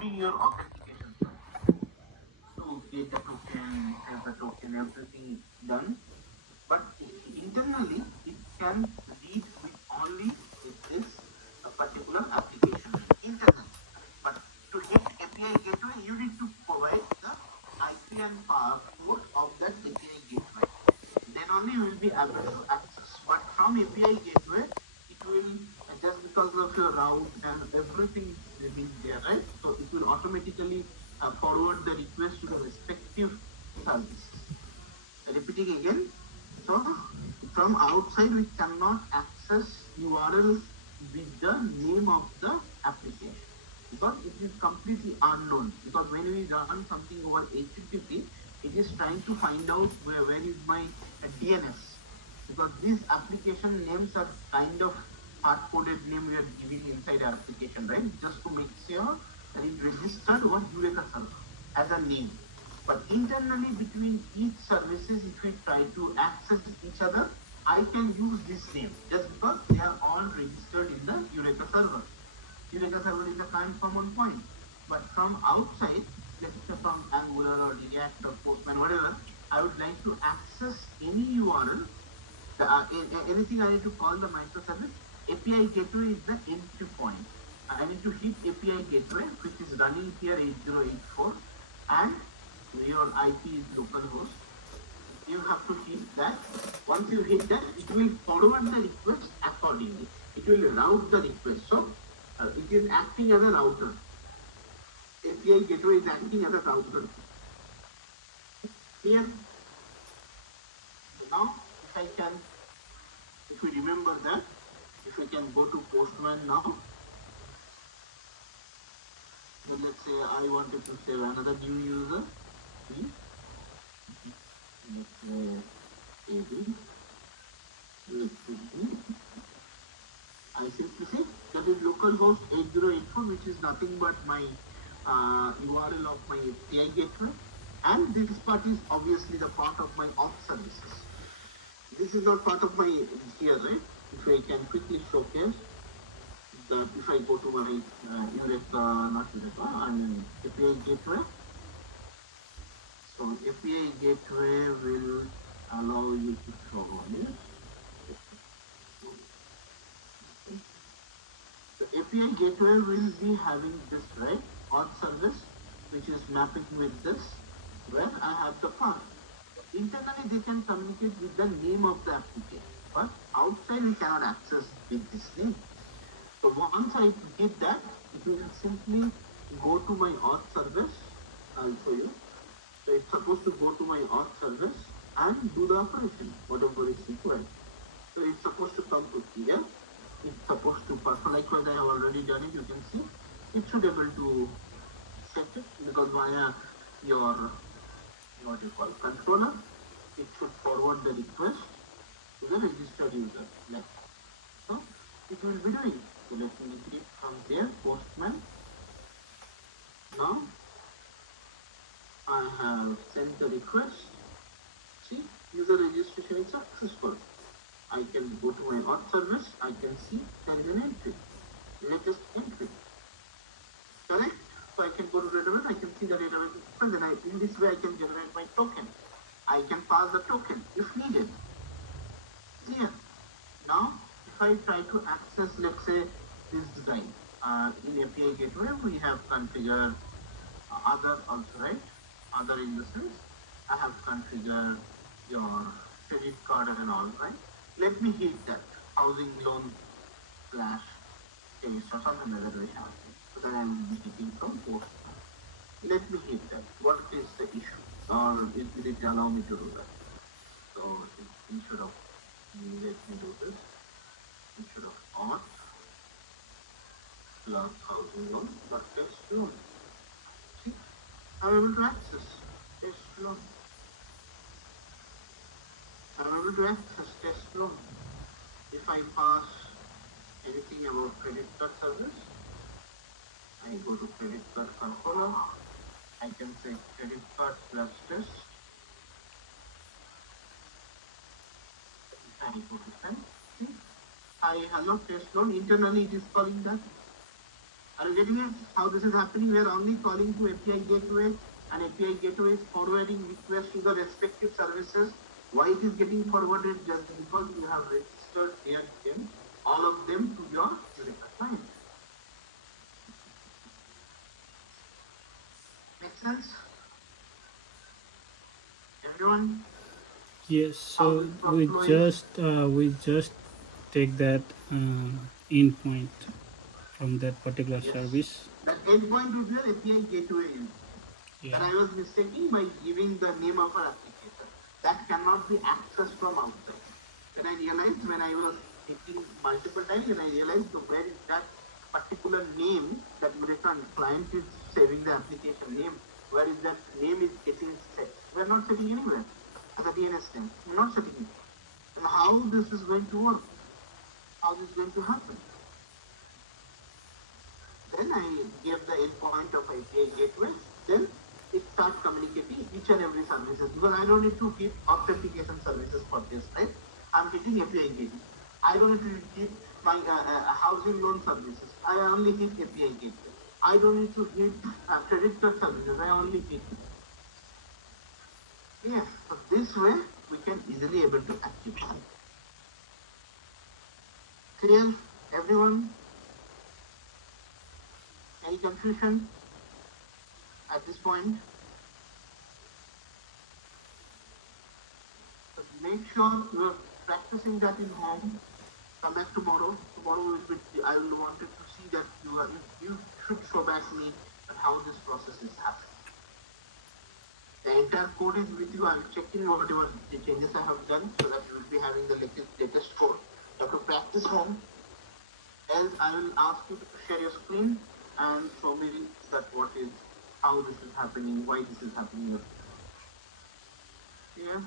including your authentication step. To get the token, have the token, everything is done. But internally, it can read with only with this particular application internally. But to hit API gateway, you need to provide the IP and port of that API gateway. Then only you will be able to access. But from API gateway, it will just because of your route and everything is there, right? So it will automatically forward the request to the respective services. Repeating again, so from outside we cannot access URLs with the name of the application because it is completely unknown. Because when we run something over HTTP, it is trying to find out where is my DNS. Because these application names are kind of hard-coded name we are giving inside our application, right? Just to make sure that it registered over Eureka server as a name. But internally between each services, if we try to access each other, I can use this name just because they are all registered in the Eureka server. Eureka server is a kind common point. But from outside, let's say from Angular or React or Postman, whatever, I would like to access any URL, anything I need to call the microservice. API gateway is the entry point. I need to hit API gateway, which is running here 8084, and your IP is localhost. You have to hit that. Once you hit that, it will forward the request accordingly. It will route the request. So it is acting as a router. API gateway is acting as a router. Here. So now, if we remember that, if we can go to Postman now. So let's say I wanted to save another new user. Let's say AB. I simply say that is localhost 8084, which is nothing but my URL of my API gateway, and this part is obviously the part of my auth services. This is not part of my here, right? If I can quickly showcase that, if I go to my API gateway. So API gateway will allow you to show this. The API gateway will be having this, right? Auth service, which is mapping with this, where I have the path. Internally, they can communicate with the name of the application, but outside we cannot access with this name. So once I did that, it will simply go to my auth service. I'll show you. So it's supposed to go to my auth service and do the operation, whatever is required. So it's supposed to come to here. It's supposed to perform. Likewise, I have already done it. You can see it should be able to set it because via your what you call controller, it should forward the request to the registered user. So it will be doing. So let me click from there, Postman. Now I have sent the request. See, user registration is successful. I can go to my auth service. I can see there is an entry, latest entry. Correct? So I can go to database. I can see the database is present. In this way, I can generate my token. I can pass the token if needed. Clear? Now, if I try to access, let's say, this design in API gateway, we have configured other also, right? Other in the sense, I have configured your credit card and all, right? Let me hit that housing loan / case or something like that. So then I'm hitting from Postman. Let me hit that. What is the issue? Or will it allow me to do that? So instead of let me do this. Instead of auth plus housing loan plus test loan. See, I'm able to access test loan. I'm able to access test loan. If I pass anything about credit card service, I go to credit card controller. I can say credit card plus test. I go to send. See, hi, hello, test loan. Internally, it is calling that. Are you getting it? How this is happening? We are only calling to API gateway, and API gateway is forwarding requests to the respective services. Why it is getting forwarded? Just because you have registered them, all of them to your Eureka client. Make sense? Everyone? Yes, so we just take that endpoint from that particular Yes. service. That endpoint would be an API gateway. Yeah. That I was mistaking by giving the name of our application. That cannot be accessed from outside. When I realized, when I was hitting multiple times, when I realized where is that particular name that Eureka client is saving the application name, where is that name is getting set. We are not setting anywhere as a DNS name. We are not setting it. And how this is going to work? How this is going to happen? Then I gave the endpoint of API gateway. Then it starts communicating each and every services, because I don't need to keep authentication services for this, right? I'm hitting API gateway. I don't need to keep my housing loan services. I only hit API gateway. I don't need to hit credit card services. I only hit. Yeah. So this way we can easily able to activate. Clear, everyone? Any confusion at this point? So make sure you are practicing that in home. Come back tomorrow. Tomorrow I will wanted to see that you should show back me on how this process is happening. The entire code is with you. I'm checking whatever the changes I have done so that you will be having the latest code. You have to practice home. Else I will ask you to share your screen and show me that how this is happening, why this is happening. Yeah.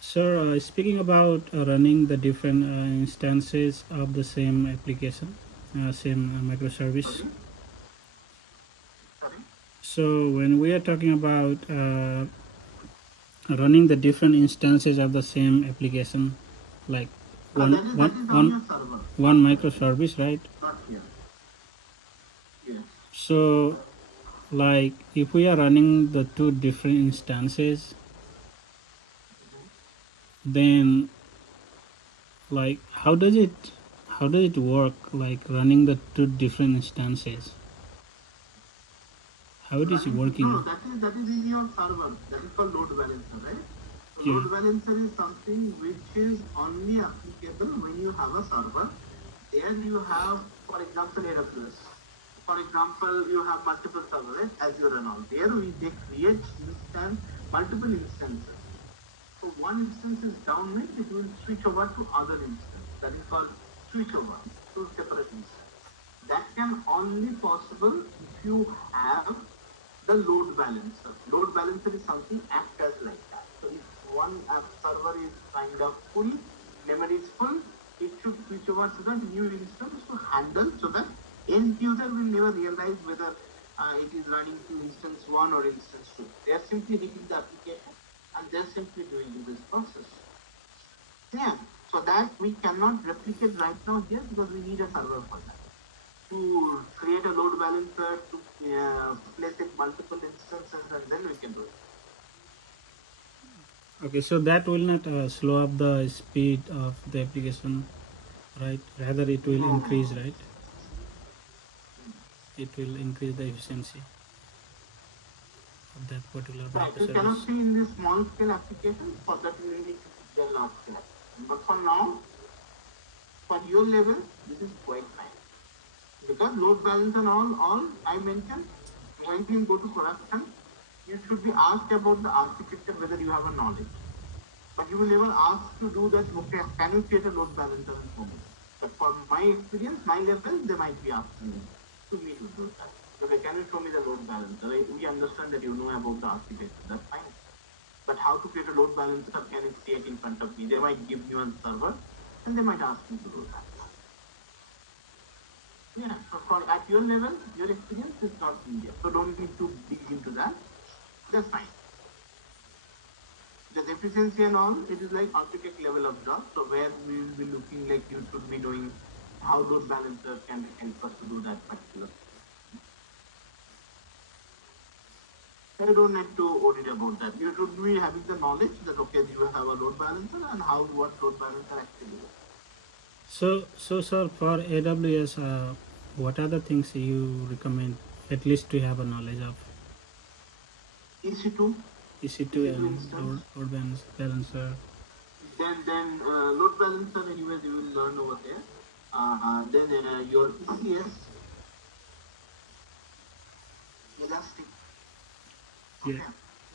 Sir, speaking about running the different instances of the same application, same microservice. Sorry. Sorry. So when we are talking about running the different instances of the same application, like one microservice, right? Not here. Yes. So like if we are running the two different instances, then like how does it work, like running the two different instances? How it is working? No, that is in your server. That is called load balancer, right? So Yeah. load balancer is something which is only applicable when you have a server. There you have, for example, AWS. For example, you have multiple servers, Azure and all. There they create multiple instances. So one instance is down means it will switch over to other instance. That is called switch over, two separate instances. That can only possible if you have the load balancer. Load balancer is something act as like that. So if one app server is kind of full, memory is full, it should switch over to the new instance to handle so that end user will never realize whether it is running to instance 1 or instance 2. They are simply hitting the application and they are simply doing this process. Yeah. So that we cannot replicate right now here because we need a server for that. To create a load balancer, to place it multiple instances, and then we can do it. Okay, so that will not slow up the speed of the application, right? Rather, it will increase, right? It will increase the efficiency of that particular Right. You microservice. cannot see in this small scale application, for that you need to the large scale application. But for now, for your level, this is quite fine. Because load balance and all I mentioned, when you go to production, you should be asked about the architecture whether you have a knowledge. But you will never ask to do that, okay, can you create a load balancer and so on. But for my experience, my level, they might be asking me to do that. Okay, can you show me the load balancer? We understand that you know about the architecture, that's fine. But how to create a load balancer, can you see it in front of me? They might give you a server and they might ask you to do that. Yeah, so at your level, your experience is not India. So don't need to dig into that. That's fine. The efficiency and all, it is like architect level of job. So where we will be looking like you should be doing how load balancer can help us to do that particular. I don't need to worry about that. You should be having the knowledge that okay, you have a load balancer and how what load balancer actually is. So sir, for AWS, what are the things you recommend at least to have a knowledge of EC2, EC2 EC2 and instance. balancer? Then load balancer anyways you will learn over there. Then your ECS, Elastic, Yeah. okay,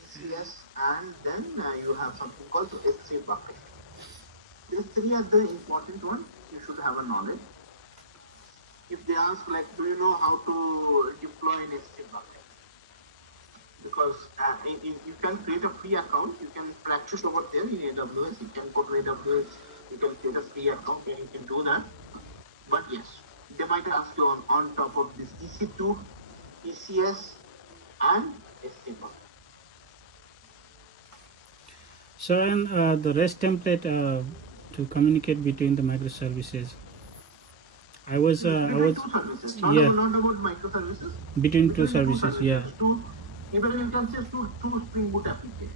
ECS, and then you have something called S3 bucket. These three are the important ones. You should have a knowledge. If they ask like, do you know how to deploy an S3 bucket? Because you can create a free account, you can practice over there in AWS. You can go to AWS, you can create a free account and you can do that. But yes, they might ask you on top of this EC2, ECS, and S3 bucket. So and the REST template to communicate between the microservices. I was Between two services, yeah, not about microservices. between two services. Yeah, Even you can say two Spring Boot applications.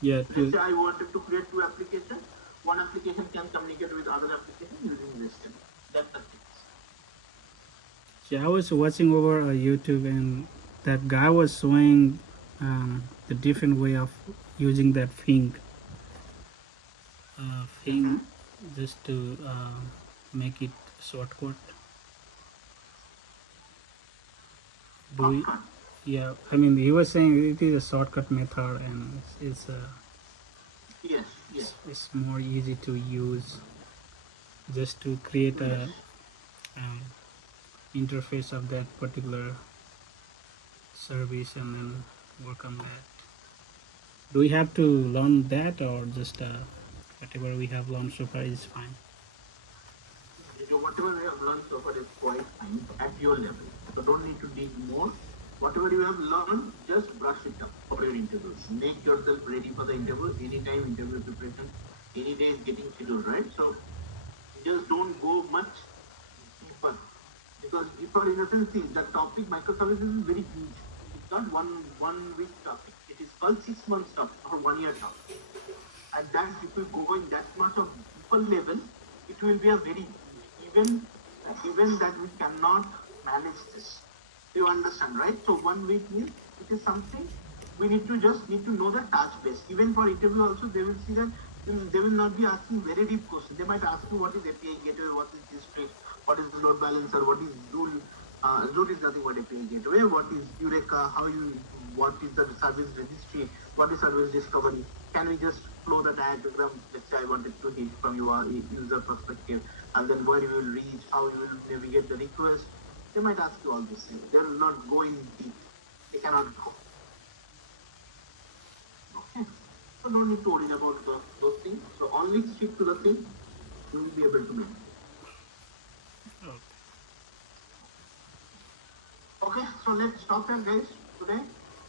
yeah. Let's say I wanted to create two applications. One application can communicate with other application using REST. That's the thing. Yeah, I was watching over YouTube, and that guy was showing the different way of using that thing just to make it shortcut. Do we, Shortcut. yeah, I mean, he was saying it is a shortcut method, and Yes, yes, it's more easy to use just to create yes. a interface of that particular service and then work on that. Do we have to learn that, or just whatever we have learned so far is fine? Whatever you have learned so far is quite fine at your level. So don't need to dig more. Whatever you have learned, just brush it up for your interviews. Make yourself ready for the interview. Anytime interview preparation, any day is getting scheduled, right? So just don't go much deeper. Because deeper in the sense is the topic microservices is very huge. It's not one week topic. It is called 6 months topic or 1 year topic. And that if you go in that much of deeper level, it will be a very even that we cannot manage this. You understand, right? So 1 week means it is something we need to know the touch base. Even for interview also, they will see that they will not be asking very deep questions. They might ask you what is API gateway, what is district, what is load balancer, what is Zool. Zool is nothing but API gateway. What is Eureka? What is the service registry? What is service discovery? Can we just flow the diagram? Let's say I wanted to hit from your user perspective, and then where you will reach, how you will navigate the request. They might ask you all these things. They will not go in deep. They cannot go. Okay. So don't need to worry about those things. So only stick to the thing you will be able to manage. Okay, so let's stop here guys today.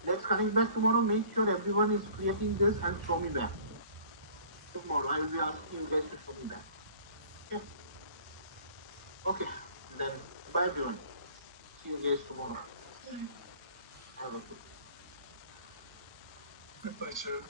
Let's connect back tomorrow. Make sure everyone is creating this and show me back. Tomorrow I will be asking you guys to show me back. Okay. Okay. Then bye everyone. See you guys tomorrow. Have a good day. My pleasure.